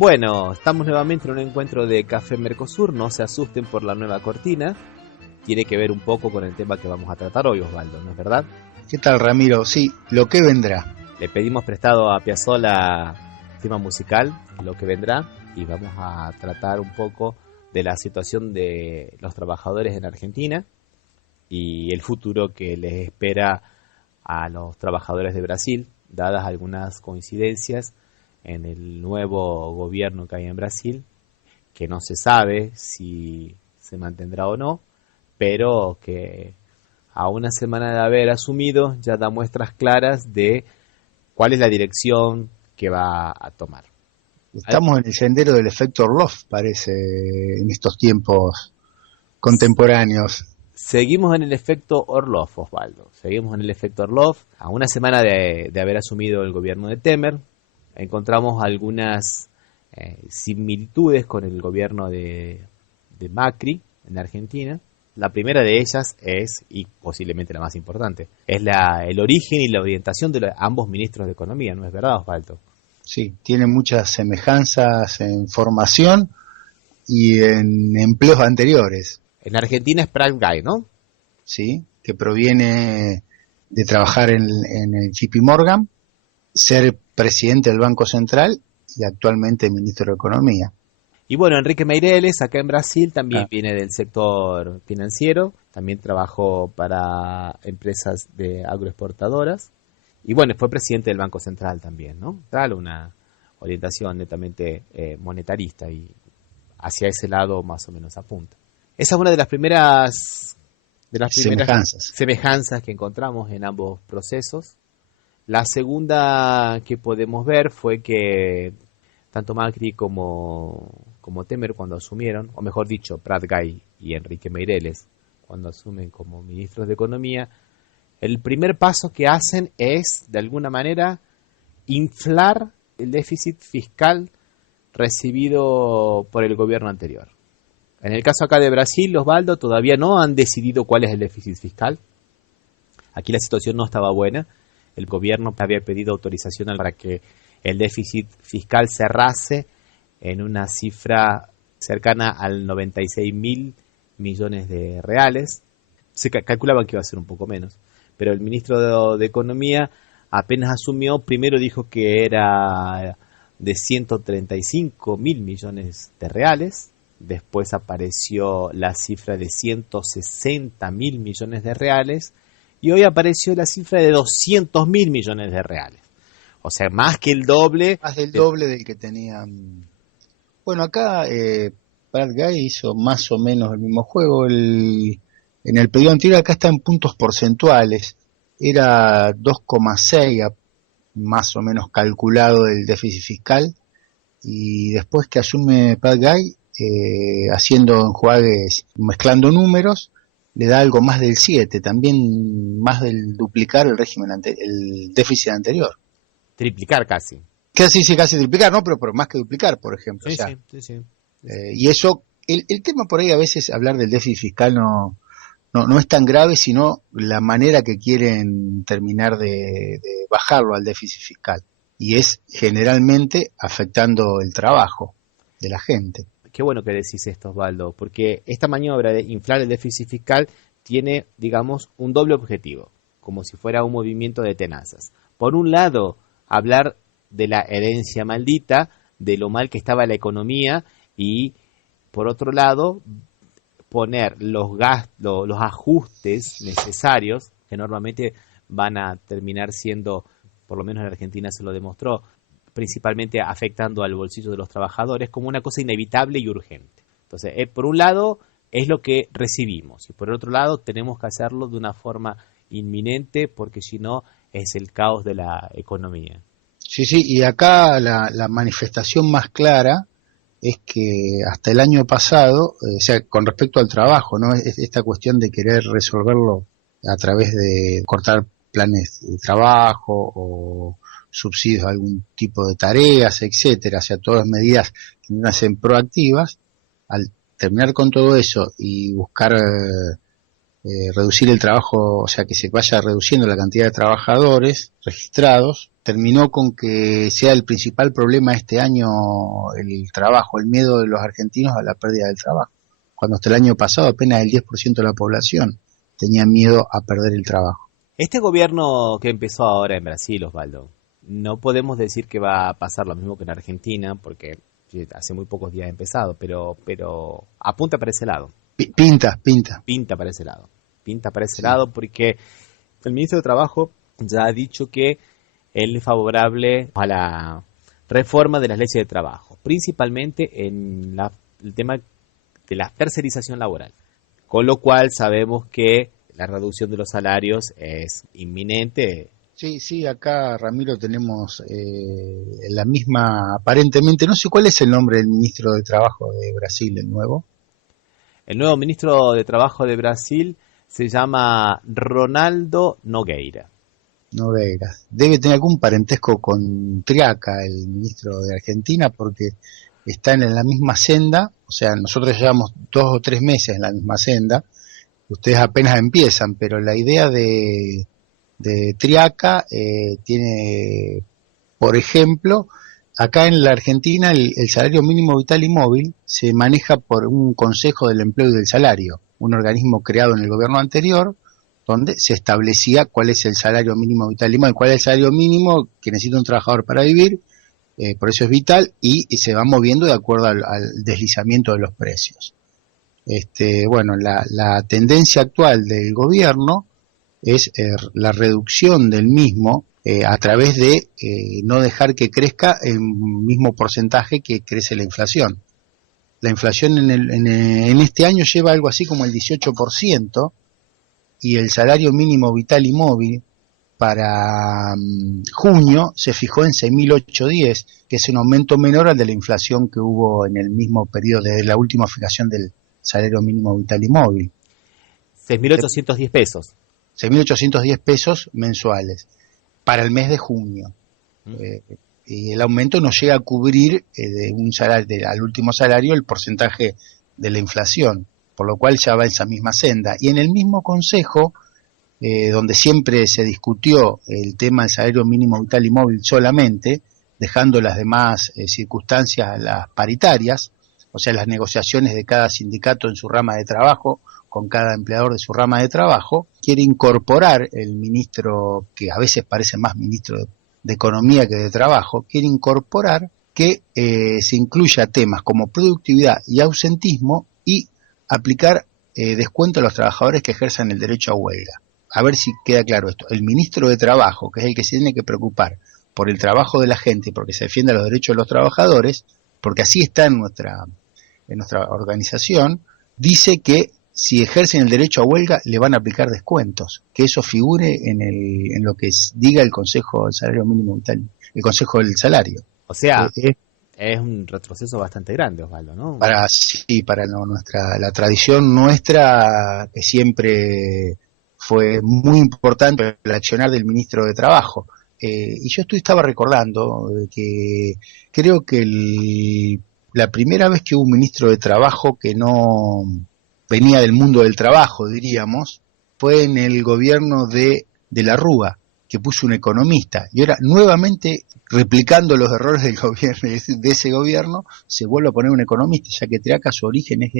Bueno, estamos nuevamente en un encuentro de Café Mercosur. No se asusten por la nueva cortina. Tiene que ver un poco con el tema que vamos a tratar hoy, Osvaldo, ¿no es verdad? ¿Qué tal, Ramiro? Sí, lo que vendrá. Le pedimos prestado a Piazzolla tema musical, lo que vendrá, y vamos a tratar un poco de la situación de los trabajadores en Argentina y el futuro que les espera a los trabajadores de Brasil, dadas algunas coincidencias en el nuevo gobierno que hay en Brasil, que no se sabe si se mantendrá o no, pero que a una semana de haber asumido ya da muestras claras de cuál es la dirección que va a tomar. Estamos en el sendero del efecto Orlov, parece, en estos tiempos contemporáneos. Seguimos en el efecto Orlov, Osvaldo. Seguimos en el efecto Orlov. A una semana de haber asumido el gobierno de Temer, encontramos algunas similitudes con el gobierno de Macri en Argentina. La primera de ellas es, y posiblemente la más importante, es el origen y la orientación de ambos ministros de Economía, ¿no es verdad, Osvaldo? Sí, tiene muchas semejanzas en formación y en empleos anteriores. En Argentina es Prat Guy, ¿no? Sí, que proviene de trabajar en el JP Morgan, ser presidente del Banco Central y actualmente ministro de Economía. Y bueno, Enrique Meireles, acá en Brasil, también viene del sector financiero, también trabajó para empresas de agroexportadoras, y bueno, fue presidente del Banco Central también, ¿no? Tal, una orientación netamente monetarista, y hacia ese lado más o menos apunta. Esa es una de las primeras semejanzas que encontramos en ambos procesos. La segunda que podemos ver fue que tanto Macri como Temer, cuando asumieron, o mejor dicho, Prat Guy y Enrique Meireles, cuando asumen como ministros de Economía, el primer paso que hacen es, de alguna manera, inflar el déficit fiscal recibido por el gobierno anterior. En el caso acá de Brasil, Osvaldo, todavía no han decidido cuál es el déficit fiscal. Aquí la situación no estaba buena. El gobierno había pedido autorización para que el déficit fiscal cerrase en una cifra cercana al 96.000 millones de reales. Se calculaban que iba a ser un poco menos, pero el ministro de Economía apenas asumió, primero dijo que era de 135.000 millones de reales, después apareció la cifra de 160.000 millones de reales, y hoy apareció la cifra de 200.000 millones de reales. O sea, más que el doble. Más del doble del que tenían. Bueno, acá Prat Guy hizo más o menos el mismo juego. En el periodo anterior acá está en puntos porcentuales. Era 2,6 más o menos calculado el déficit fiscal. Y después que asume Prat Guy, haciendo enjuagues, mezclando números, le da algo más del 7, también más del duplicar el el déficit anterior. Triplicar casi. Casi triplicar, ¿no? Pero más que duplicar, por ejemplo. Sí, o sea, sí. Y eso, el tema por ahí a veces hablar del déficit fiscal no es tan grave, sino la manera que quieren terminar de bajarlo al déficit fiscal. Y es generalmente afectando el trabajo de la gente. Qué bueno que decís esto, Osvaldo, porque esta maniobra de inflar el déficit fiscal tiene, digamos, un doble objetivo, como si fuera un movimiento de tenazas. Por un lado, hablar de la herencia maldita, de lo mal que estaba la economía, y por otro lado, poner los gastos, los ajustes necesarios, que normalmente van a terminar siendo, por lo menos en Argentina se lo demostró, principalmente afectando al bolsillo de los trabajadores, como una cosa inevitable y urgente. Entonces, por un lado es lo que recibimos, y por el otro lado tenemos que hacerlo de una forma inminente, porque si no es el caos de la economía. Sí, y acá la manifestación más clara es que hasta el año pasado, o sea, con respecto al trabajo, ¿no? Esta cuestión de querer resolverlo a través de cortar planes de trabajo o subsidios a algún tipo de tareas, etcétera, o sea, todas medidas que nacen proactivas. Al terminar con todo eso y buscar reducir el trabajo, o sea, que se vaya reduciendo la cantidad de trabajadores registrados, terminó con que sea el principal problema este año el trabajo, el miedo de los argentinos a la pérdida del trabajo, cuando hasta el año pasado apenas el 10% de la población tenía miedo a perder el trabajo. Este gobierno que empezó ahora en Brasil, Osvaldo, no podemos decir que va a pasar lo mismo que en Argentina, porque hace muy pocos días ha empezado, pero apunta para ese lado. Pinta para ese lado. Pinta para ese Sí. lado porque el ministro de Trabajo ya ha dicho que él es favorable a la reforma de las leyes de trabajo, principalmente en el tema de la tercerización laboral. Con lo cual sabemos que la reducción de los salarios es inminente. Sí, sí, acá Ramiro tenemos la misma, aparentemente, no sé cuál es el nombre del ministro de Trabajo de Brasil, el nuevo. El nuevo ministro de Trabajo de Brasil se llama Ronaldo Nogueira. Nogueira. Debe tener algún parentesco con Triaca, el ministro de Argentina, porque están en la misma senda, o sea, nosotros llevamos 2 o 3 meses en la misma senda, ustedes apenas empiezan, pero la idea de Triaca tiene, por ejemplo, acá en la Argentina el salario mínimo vital y móvil se maneja por un Consejo del Empleo y del Salario, un organismo creado en el gobierno anterior, donde se establecía cuál es el salario mínimo vital y móvil, cuál es el salario mínimo que necesita un trabajador para vivir, por eso es vital, y se va moviendo de acuerdo al deslizamiento de los precios. Bueno, la tendencia actual del gobierno es la reducción del mismo a través de no dejar que crezca el mismo porcentaje que crece la inflación. La inflación en este año lleva algo así como el 18%, y el salario mínimo vital y móvil para junio se fijó en 6.810, que es un aumento menor al de la inflación que hubo en el mismo periodo de la última fijación del salario mínimo vital y móvil. 6.810 pesos. 6.810 pesos mensuales para el mes de junio. ¿Mm? Y el aumento no llega a cubrir de un salario, al último salario, el porcentaje de la inflación, por lo cual ya va en esa misma senda. Y en el mismo consejo, donde siempre se discutió el tema del salario mínimo vital y móvil solamente, dejando las demás circunstancias a las paritarias, o sea, las negociaciones de cada sindicato en su rama de trabajo, con cada empleador de su rama de trabajo, quiere incorporar el ministro, que a veces parece más ministro de Economía que de Trabajo, quiere incorporar que se incluya temas como productividad y ausentismo y aplicar descuento a los trabajadores que ejerzan el derecho a huelga. A ver si queda claro esto. El ministro de Trabajo, que es el que se tiene que preocupar por el trabajo de la gente, porque se defienda los derechos de los trabajadores, porque así está en nuestra organización, dice que si ejercen el derecho a huelga le van a aplicar descuentos, que eso figure en lo que diga el Consejo del Salario Mínimo Vital, el Consejo del Salario. O sea, es un retroceso bastante grande, Osvaldo, ¿no? Para la tradición nuestra, que siempre fue muy importante el accionar del ministro de Trabajo. Y yo estaba recordando que creo que la primera vez que hubo un ministro de Trabajo que no venía del mundo del trabajo, diríamos, fue en el gobierno de la Rúa, que puso un economista. Y ahora, nuevamente, replicando los errores del gobierno, de ese gobierno, se vuelve a poner un economista, ya que Triaca su origen es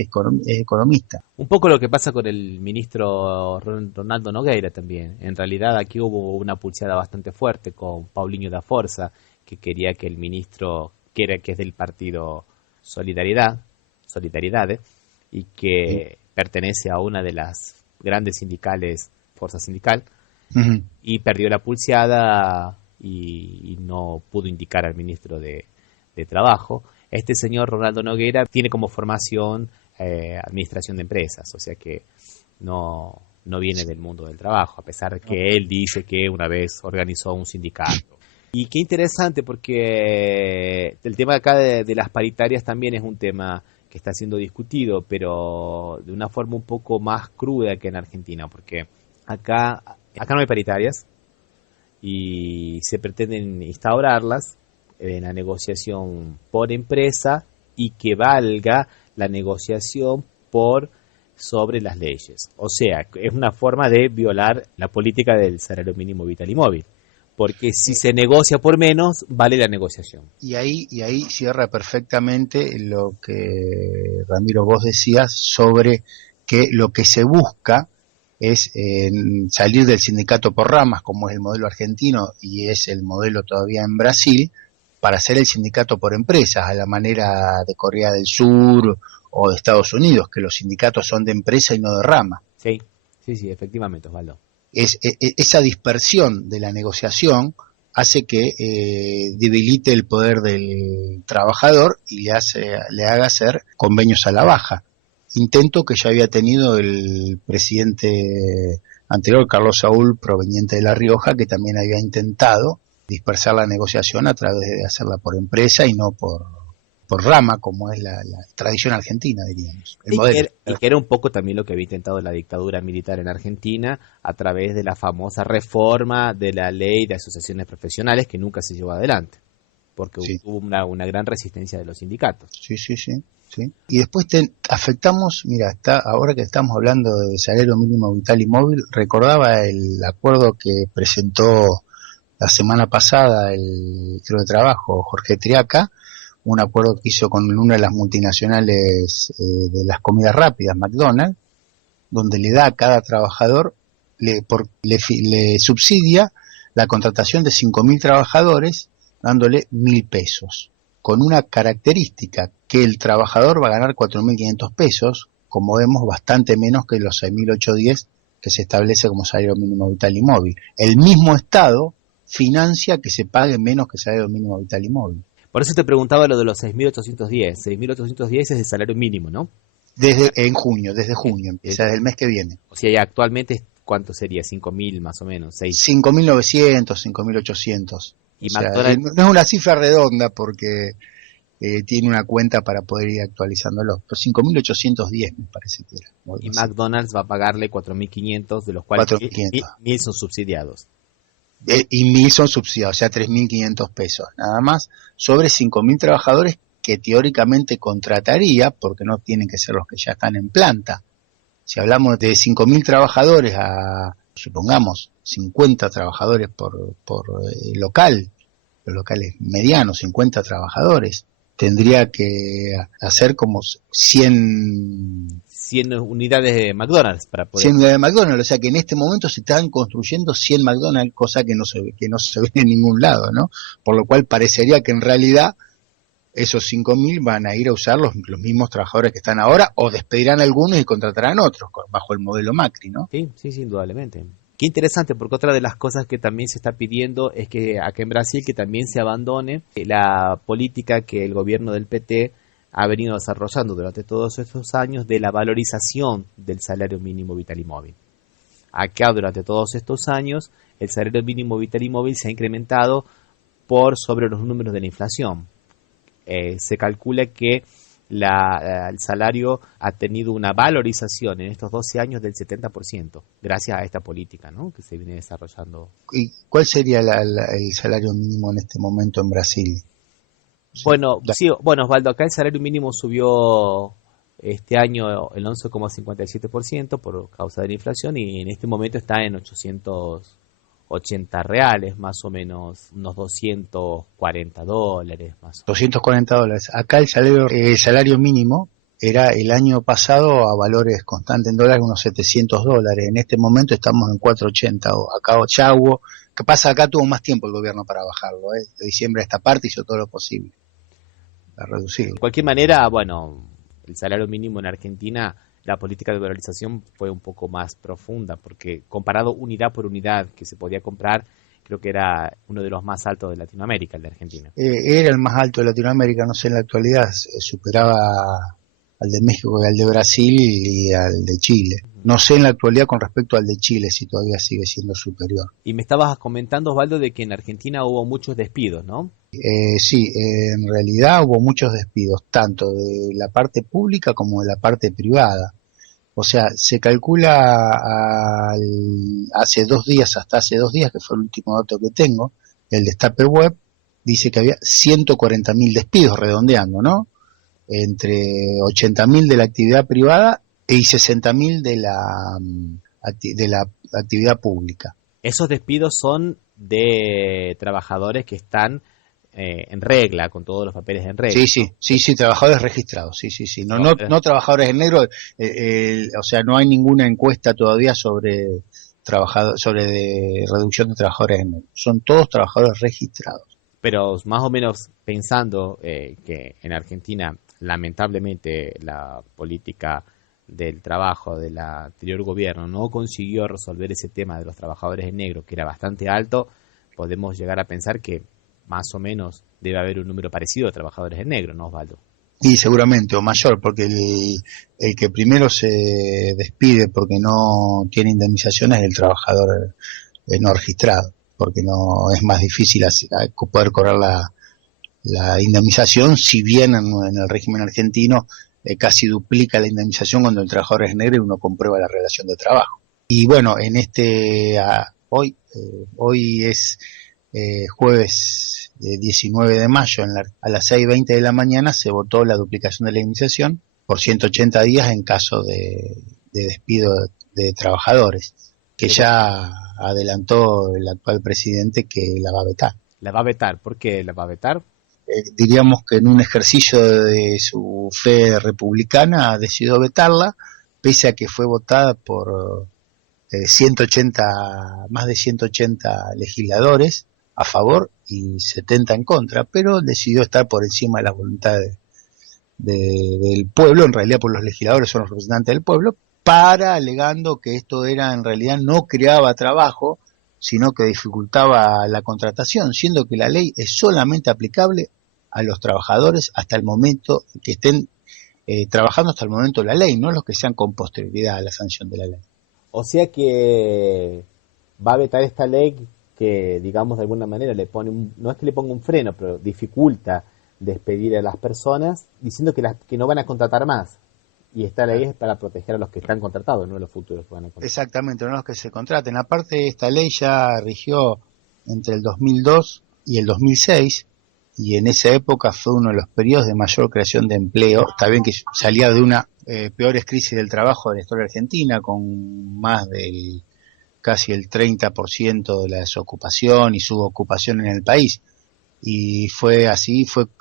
economista. Un poco lo que pasa con el ministro Ronaldo Nogueira también. En realidad aquí hubo una pulseada bastante fuerte con Paulinho da Forza, que quería que el ministro, que es del partido Solidaridades, y que pertenece a una de las grandes sindicales, Fuerza Sindical, y perdió la pulseada y no pudo indicar al ministro de Trabajo. Este señor Ronaldo Nogueira tiene como formación administración de empresas, o sea que no viene del mundo del trabajo, a pesar de que él dice que una vez organizó un sindicato. Y qué interesante, porque el tema acá de las paritarias también es un tema que está siendo discutido, pero de una forma un poco más cruda que en Argentina, porque acá no hay paritarias y se pretenden instaurarlas en la negociación por empresa y que valga la negociación por sobre las leyes. O sea, es una forma de violar la política del salario mínimo vital y móvil. Porque si se negocia por menos, vale la negociación. Y ahí cierra perfectamente lo que, Ramiro, vos decías sobre que lo que se busca es salir del sindicato por ramas, como es el modelo argentino y es el modelo todavía en Brasil, para hacer el sindicato por empresas, a la manera de Corea del Sur o de Estados Unidos, que los sindicatos son de empresa y no de rama. Sí, efectivamente, Osvaldo. Esa dispersión de la negociación hace que debilite el poder del trabajador y le haga hacer convenios a la baja. Intento que ya había tenido el presidente anterior, Carlos Saúl, proveniente de La Rioja, que también había intentado dispersar la negociación a través de hacerla por empresa y no por rama, como es la tradición argentina, diríamos. El modelo. Y que era un poco también lo que había intentado la dictadura militar en Argentina a través de la famosa reforma de la ley de asociaciones profesionales que nunca se llevó adelante, porque hubo una gran resistencia de los sindicatos. Sí. Y después afectamos, mira, ahora que estamos hablando de salario mínimo vital y móvil, recordaba el acuerdo que presentó la semana pasada el ministro de Trabajo, Jorge Triaca, un acuerdo que hizo con una de las multinacionales de las comidas rápidas, McDonald's, donde le da a cada trabajador, le subsidia la contratación de 5.000 trabajadores, dándole 1.000 pesos, con una característica, que el trabajador va a ganar 4.500 pesos, como vemos, bastante menos que los 6.810 que se establece como salario mínimo vital y móvil. El mismo Estado financia que se pague menos que salario mínimo vital y móvil. Por eso te preguntaba lo de los 6.810. 6.810 es el salario mínimo, ¿no? Desde junio empieza, desde el mes que viene. O sea, ya actualmente, ¿cuánto sería? 5.000 más o menos. 5.900, 5.800. Y o sea, no es una cifra redonda porque tiene una cuenta para poder ir actualizándolo. Pero 5.810 me parece que era. Y McDonald's va a pagarle 4.500, de los cuales 1.000 son subsidiados. Y 1.000 son subsidiados, o sea, 3.500 pesos, nada más, sobre 5.000 trabajadores que teóricamente contrataría, porque no tienen que ser los que ya están en planta. Si hablamos de 5.000 trabajadores a, supongamos, 50 trabajadores por local, los locales medianos, 50 trabajadores, tendría que hacer como 100 unidades de McDonald's para poder... 100 unidades de McDonald's, o sea que en este momento se están construyendo 100 McDonald's, cosa que no se ve en ningún lado, ¿no? Por lo cual parecería que en realidad esos 5.000 van a ir a usar los mismos trabajadores que están ahora, o despedirán algunos y contratarán otros, bajo el modelo Macri, ¿no? Sí, indudablemente. Qué interesante, porque otra de las cosas que también se está pidiendo es que acá en Brasil que también se abandone la política que el gobierno del PT ha venido desarrollando durante todos estos años de la valorización del salario mínimo vital y móvil. Acá durante todos estos años el salario mínimo vital y móvil se ha incrementado por sobre los números de la inflación. Se calcula que el salario ha tenido una valorización en estos 12 años del 70%, gracias a esta política, ¿no?, que se viene desarrollando. ¿Y cuál sería el salario mínimo en este momento en Brasil? Bueno, Osvaldo, acá el salario mínimo subió este año el 11,57% por causa de la inflación y en este momento está en 880 reales, más o menos, unos $240 más. $240. Acá el salario mínimo era el año pasado a valores constantes en dólares unos $700. En este momento estamos en 480. Acá ya hubo, ¿qué pasa? Acá tuvo más tiempo el gobierno para bajarlo. De diciembre a esta parte hizo todo lo posible para reducirlo. De cualquier manera, bueno, el salario mínimo en Argentina, la política de valorización fue un poco más profunda, porque comparado unidad por unidad que se podía comprar, creo que era uno de los más altos de Latinoamérica, el de Argentina. Era el más alto de Latinoamérica, no sé, en la actualidad superaba al de México y al de Brasil y al de Chile. No sé en la actualidad con respecto al de Chile si todavía sigue siendo superior. Y me estabas comentando, Osvaldo, de que en Argentina hubo muchos despidos, ¿no? Sí, en realidad hubo muchos despidos, tanto de la parte pública como de la parte privada. O sea, se calcula hasta hace 2 días, que fue el último dato que tengo, el Destape Web, dice que había 140.000 despidos, redondeando, ¿no? Entre 80.000 de la actividad privada y 60.000 de la actividad pública. Esos despidos son de trabajadores que están en regla, con todos los papeles en regla. Sí, trabajadores registrados, sí. No trabajadores en negro, o sea, no hay ninguna encuesta todavía sobre de reducción de trabajadores en negro. Son todos trabajadores registrados. Pero más o menos pensando que en Argentina, lamentablemente, la política del trabajo del anterior gobierno no consiguió resolver ese tema de los trabajadores en negro, que era bastante alto, podemos llegar a pensar que más o menos debe haber un número parecido de trabajadores en negro, ¿no, Osvaldo? Y seguramente, o mayor, porque el que primero se despide porque no tiene indemnización es el trabajador no registrado, porque no es más difícil poder cobrar la indemnización, si bien en el régimen argentino casi duplica la indemnización cuando el trabajador es negro y uno comprueba la relación de trabajo. Y bueno, en hoy es jueves 19 de mayo, a las 6:20 de la mañana se votó la duplicación de la indemnización por 180 días en caso de despido de trabajadores, que ya adelantó el actual presidente que la va a vetar. ¿La va a vetar? ¿Por qué la va a vetar? Diríamos que en un ejercicio de su fe republicana decidió vetarla, pese a que fue votada por más de 180 legisladores a favor y 70 en contra, pero decidió estar por encima de la voluntad del pueblo. En realidad, por los legisladores son los representantes del pueblo, alegando que esto en realidad no creaba trabajo, sino que dificultaba la contratación, siendo que la ley es solamente aplicable a los trabajadores hasta el momento que estén trabajando hasta el momento de la ley, no los que sean con posterioridad a la sanción de la ley. O sea que va a vetar esta ley que, digamos, de alguna manera no es que le ponga un freno, pero dificulta despedir a las personas, diciendo que no van a contratar más. Y esta ley es para proteger a los que están contratados, no a los futuros que van a contratar. Exactamente, no los que se contraten. Aparte, esta ley ya rigió entre el 2002 y el 2006, y en esa época fue uno de los periodos de mayor creación de empleo. Está bien que salía de una peores crisis del trabajo de la historia argentina, con más del casi el 30% de la desocupación y subocupación en el país. Y fue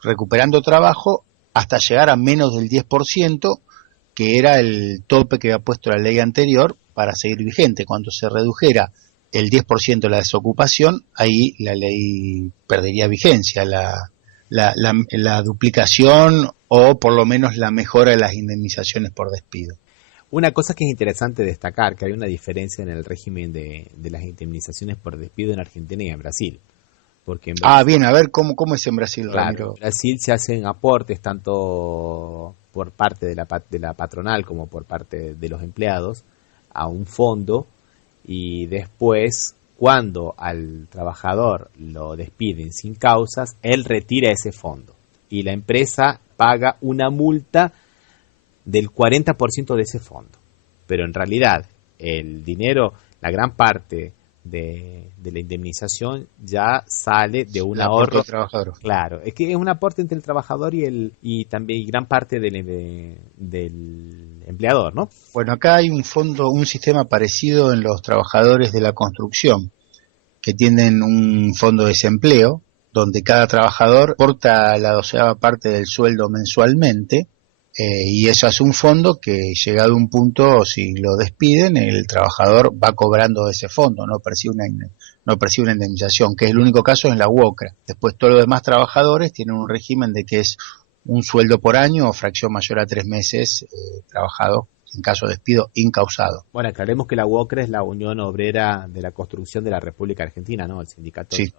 recuperando trabajo hasta llegar a menos del 10%, que era el tope que había puesto la ley anterior para seguir vigente. Cuando se redujera el 10% de la desocupación, ahí la ley perdería vigencia, la duplicación o por lo menos la mejora de las indemnizaciones por despido. Una cosa que es interesante destacar, que hay una diferencia en el régimen de las indemnizaciones por despido en Argentina y en Brasil. Porque en Brasil, bien, a ver cómo es en Brasil. Claro, Ramiro. en Brasil se hacen aportes tanto por parte de la patronal como por parte de los empleados a un fondo, y después, cuando al trabajador lo despiden sin causas, él retira ese fondo y la empresa paga una multa del 40% de ese fondo. Pero en realidad el dinero, la gran parte de la indemnización ya sale de un ahorro. Claro, es que es un aporte entre el trabajador y también gran parte del empleador, ¿no? Bueno, acá hay un sistema parecido en los trabajadores de la construcción, que tienen un fondo de desempleo, donde cada trabajador aporta la 12ª parte del sueldo mensualmente, y eso hace un fondo que, llegado a un punto, si lo despiden, el trabajador va cobrando de ese fondo, no percibe una indemnización, que es el único caso en la UOCRA. Después todos los demás trabajadores tienen un régimen de que es un sueldo por año o fracción mayor a 3 meses trabajado en caso de despido incausado. Bueno, aclaremos que la UOCRA es la Unión Obrera de la Construcción de la República Argentina, ¿no? El sindicato sí,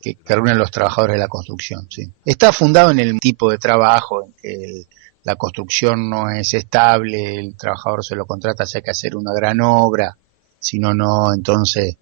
que reúne a los trabajadores de la construcción, sí. Está fundado en el tipo de trabajo, en que la construcción no es estable, el trabajador se lo contrata si hay que hacer una gran obra, si no, entonces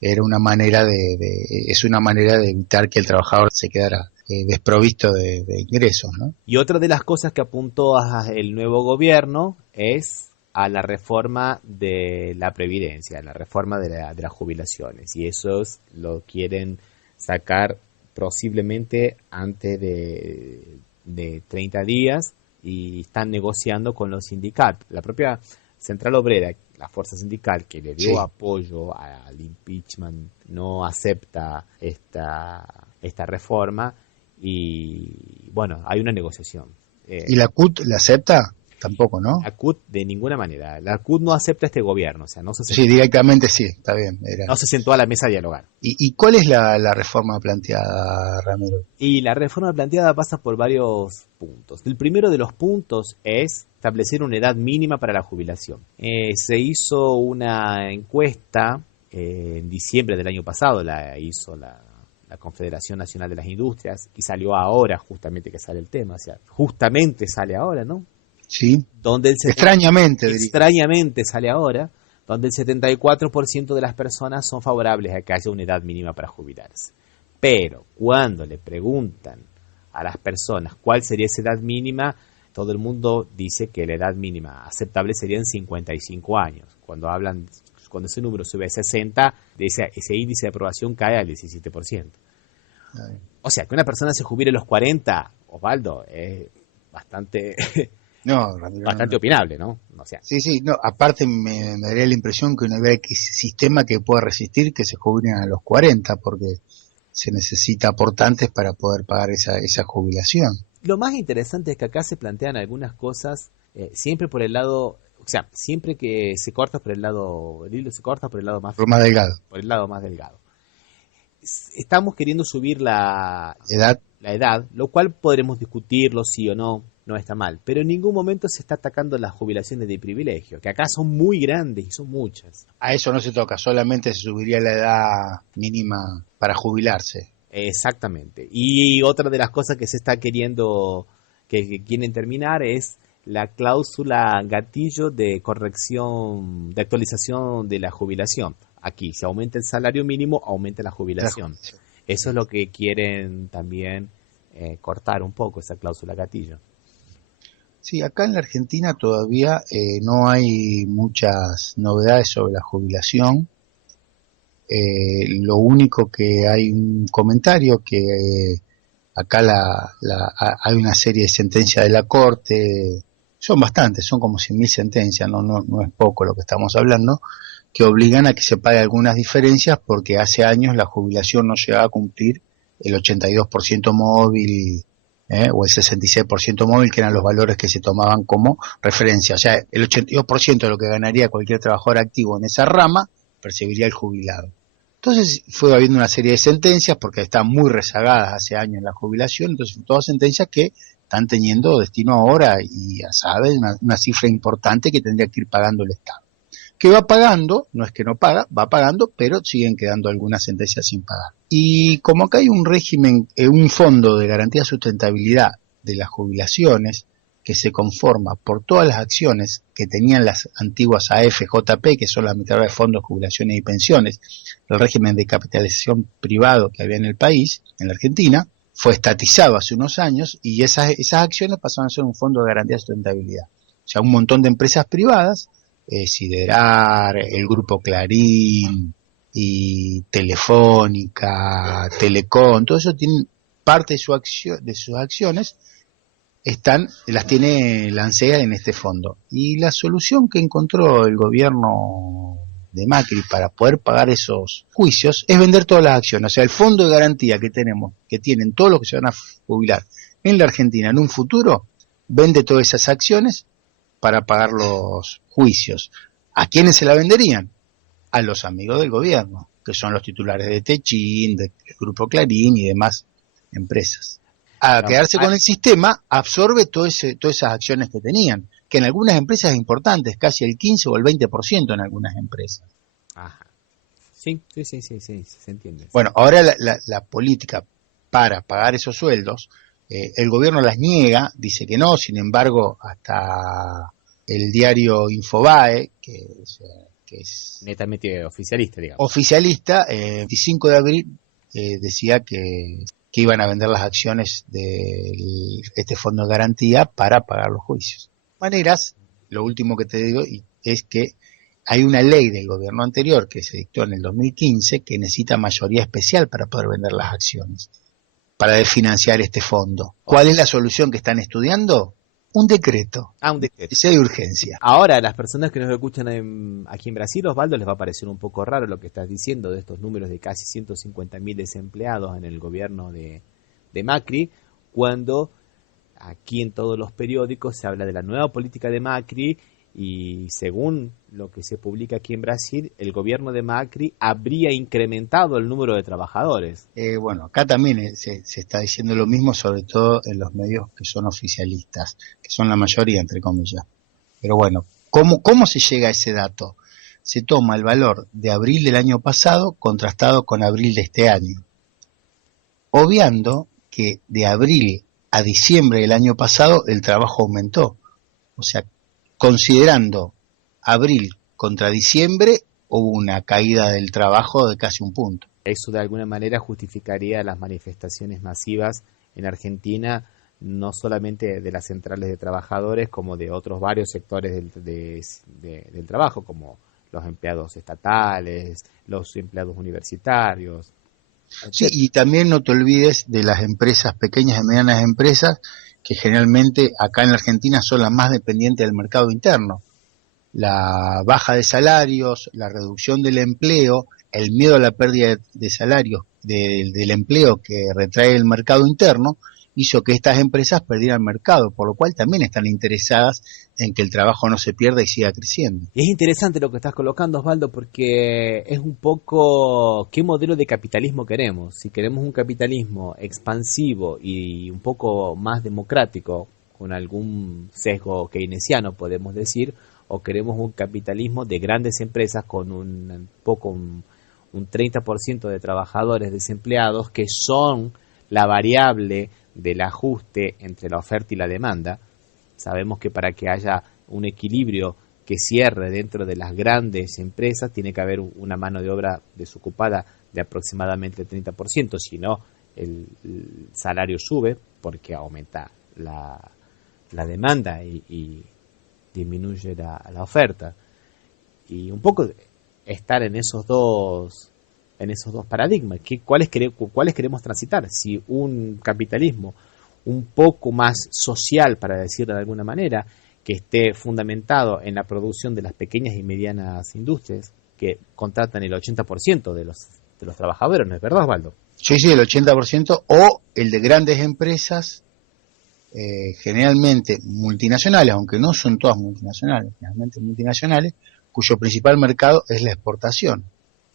es una manera de evitar que el trabajador se quedara desprovisto de ingresos, ¿no? Y otra de las cosas que apuntó el nuevo gobierno es a la reforma de la previdencia, la reforma de las jubilaciones, y esos lo quieren sacar posiblemente antes de 30 días, y están negociando con los sindicatos. La propia Central Obrera, la fuerza sindical que le dio apoyo al impeachment, no acepta esta reforma y bueno, hay una negociación. ¿Y la CUT la acepta? Tampoco, ¿no? La CUT de ninguna manera. La CUT no acepta este gobierno, o sea, no se sentó, Sí, directamente sí, está bien. no se sentó a la mesa a dialogar. ¿Y cuál es la reforma planteada, Ramiro? Y la reforma planteada pasa por varios puntos. El primero de los puntos es establecer una edad mínima para la jubilación. Se hizo una encuesta en diciembre del año pasado, la hizo la Confederación Nacional de las Industrias, y salió ahora justamente que sale el tema, o sea, justamente sale ahora, ¿no? Sí, Donde extrañamente sale ahora, donde el 74% de las personas son favorables a que haya una edad mínima para jubilarse. Pero cuando le preguntan a las personas cuál sería esa edad mínima, todo el mundo dice que la edad mínima aceptable serían 55 años. Cuando ese número sube a 60, ese índice de aprobación cae al 17%. O sea, que una persona se jubile a los 40, Osvaldo, es bastante... No, Ramiro, bastante opinable, ¿no? O sea, sí, no, aparte me daría la impresión que no hay sistema que pueda resistir que se jubilen a los 40, porque se necesita aportantes para poder pagar esa jubilación. lo más interesante es que acá se plantean algunas cosas siempre por el lado, o sea, siempre que se corta por el lado, el hilo se corta por el lado más Delgado. por el lado más delgado. Estamos queriendo subir la edad, lo cual podremos discutirlo sí o no. No está mal, pero en ningún momento se está atacando las jubilaciones de privilegio, que acá son muy grandes y son muchas. A eso no se toca, solamente se subiría la edad mínima para jubilarse. Exactamente. Y otra de las cosas que se está queriendo, que quieren terminar es la cláusula gatillo de corrección, de actualización de la jubilación. Aquí, si aumenta el salario mínimo, aumenta la jubilación. Eso es lo que quieren también cortar un poco, esa cláusula gatillo. Sí, acá en la Argentina todavía no hay muchas novedades sobre la jubilación. Lo único que hay un comentario que acá hay una serie de sentencias de la Corte, son bastantes, son como 100.000 sentencias, no es poco lo que estamos hablando, que obligan a que se pague algunas diferencias porque hace años la jubilación no llegaba a cumplir el 82% móvil o el 66% móvil, que eran los valores que se tomaban como referencia. O sea, el 82% de lo que ganaría cualquier trabajador activo en esa rama percibiría el jubilado. Entonces fue habiendo una serie de sentencias, porque están muy rezagadas hace años la jubilación, entonces todas sentencias que están teniendo destino ahora y ya sabes, una cifra importante que tendría que ir pagando el Estado. Que va pagando, no es que no paga, va pagando, pero siguen quedando algunas sentencias sin pagar. Y como acá hay un régimen, un fondo de garantía de sustentabilidad de las jubilaciones, que se conforma por todas las acciones que tenían las antiguas AFJP, que son las administradoras de fondos, jubilaciones y pensiones, el régimen de capitalización privado que había en el país, en la Argentina, fue estatizado hace unos años y esas acciones pasaron a ser un fondo de garantía de sustentabilidad. O sea, un montón de empresas privadas, Siderar, el Grupo Clarín y Telefónica, Telecom, todo eso tienen parte de sus acciones las tiene Lancea en este fondo. Y la solución que encontró el gobierno de Macri para poder pagar esos juicios es vender todas las acciones. O sea, el fondo de garantía que tienen todos los que se van a jubilar en la Argentina en un futuro, vende todas esas acciones para pagar los juicios. ¿A quiénes se la venderían? A los amigos del gobierno, que son los titulares de Techin, del Grupo Clarín y demás empresas. A quedarse con el sistema, absorbe todas esas acciones que tenían, que en algunas empresas es importante, casi el 15 o el 20% en algunas empresas. Ajá. Sí, se entiende. Bueno, ahora la política para pagar esos sueldos, el gobierno las niega, dice que no, sin embargo, hasta el diario Infobae, que es netamente oficialista, digamos. Oficialista, 25 de abril decía que iban a vender las acciones de este fondo de garantía para pagar los juicios. De maneras, lo último que te digo es que hay una ley del gobierno anterior que se dictó en el 2015 que necesita mayoría especial para poder vender las acciones, para financiar este fondo. ¿Cuál es la solución que están estudiando? Un decreto. Un decreto. Si hay urgencia. Ahora, a las personas que nos escuchan aquí en Brasil, Osvaldo, les va a parecer un poco raro lo que estás diciendo de estos números de casi 150.000 desempleados en el gobierno de Macri, cuando aquí en todos los periódicos se habla de la nueva política de Macri y según lo que se publica aquí en Brasil, el gobierno de Macri habría incrementado el número de trabajadores. Bueno, acá también se está diciendo lo mismo, sobre todo en los medios que son oficialistas, que son la mayoría, entre comillas. Pero bueno, ¿cómo se llega a ese dato? Se toma el valor de abril del año pasado contrastado con abril de este año, obviando que de abril a diciembre del año pasado el trabajo aumentó. O sea, considerando abril contra diciembre, hubo una caída del trabajo de casi un punto. Eso de alguna manera justificaría las manifestaciones masivas en Argentina, no solamente de las centrales de trabajadores, como de otros varios sectores del trabajo, como los empleados estatales, los empleados universitarios. Sí, y también no te olvides de las empresas, pequeñas y medianas empresas, que generalmente acá en la Argentina son las más dependientes del mercado interno. La baja de salarios, la reducción del empleo, el miedo a la pérdida de salarios del empleo que retrae el mercado interno, hizo que estas empresas perdieran mercado, por lo cual también están interesadas en que el trabajo no se pierda y siga creciendo. Y es interesante lo que estás colocando, Osvaldo, porque es un poco qué modelo de capitalismo queremos. Si queremos un capitalismo expansivo y un poco más democrático, con algún sesgo keynesiano podemos decir, o queremos un capitalismo de grandes empresas con un 30% de trabajadores desempleados que son la variable del ajuste entre la oferta y la demanda. Sabemos que para que haya un equilibrio que cierre dentro de las grandes empresas tiene que haber una mano de obra desocupada de aproximadamente el 30%, si no el salario sube porque aumenta la demanda y disminuye la oferta. Y un poco estar en esos dos paradigmas, ¿cuáles queremos transitar? Si un capitalismo un poco más social, para decirlo de alguna manera, que esté fundamentado en la producción de las pequeñas y medianas industrias, que contratan el 80% de los trabajadores, ¿no es verdad, Osvaldo? Sí, el 80%, o el de grandes empresas, generalmente multinacionales, aunque no son todas multinacionales, generalmente multinacionales, cuyo principal mercado es la exportación.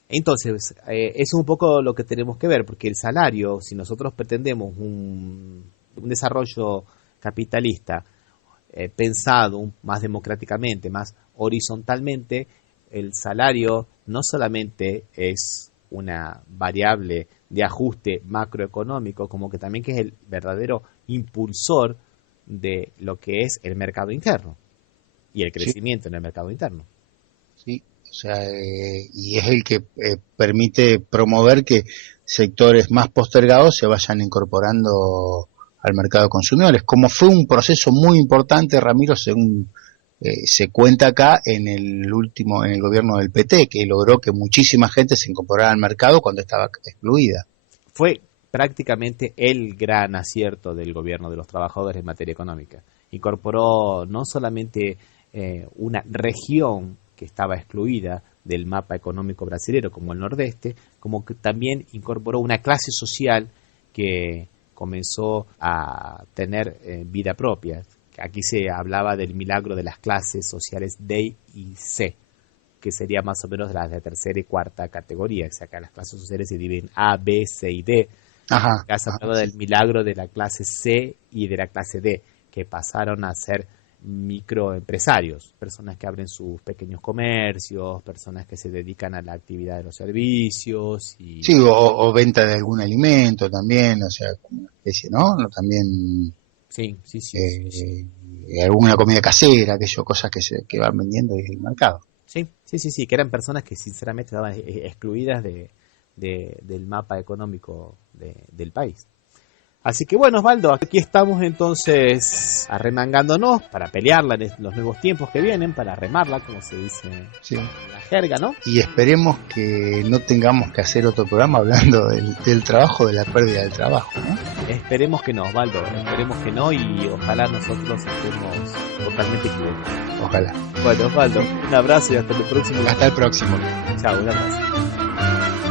Entonces, eso es un poco lo que tenemos que ver, porque el salario, si nosotros pretendemos un desarrollo capitalista pensado más democráticamente, más horizontalmente, el salario no solamente es una variable de ajuste macroeconómico, como que también que es el verdadero impulsor de lo que es el mercado interno y el crecimiento en el mercado interno. Sí, o sea, y es el que permite promover que sectores más postergados se vayan incorporando al mercado de consumidores, como fue un proceso muy importante, Ramiro, según se cuenta acá en el gobierno del PT, que logró que muchísima gente se incorporara al mercado cuando estaba excluida. Fue prácticamente el gran acierto del gobierno de los trabajadores en materia económica. Incorporó no solamente una región que estaba excluida del mapa económico brasileño como el Nordeste, como que también incorporó una clase social que comenzó a tener vida propia. Aquí se hablaba del milagro de las clases sociales D y C, que sería más o menos las de tercera y cuarta categoría. O sea, acá las clases sociales se dividen A, B, C y D. Acá se hablaba del milagro de la clase C y de la clase D, que pasaron a ser microempresarios, personas que abren sus pequeños comercios, personas que se dedican a la actividad de los servicios. Sí, o venta de algún alimento también, o sea, como una especie, ¿no? También sí. Alguna comida casera, cosas que van vendiendo desde el mercado. Sí, que eran personas que sinceramente estaban excluidas del mapa económico del país. Así que bueno, Osvaldo, aquí estamos entonces arremangándonos para pelearla en los nuevos tiempos que vienen, para remarla, como se dice en la jerga, ¿no? Y esperemos que no tengamos que hacer otro programa hablando del trabajo, de la pérdida del trabajo, ¿no? Esperemos que no, Osvaldo, esperemos que no y ojalá nosotros estemos totalmente equivocados. Ojalá. Bueno, Osvaldo, un abrazo y hasta el próximo. Hasta el próximo. Chao, un abrazo.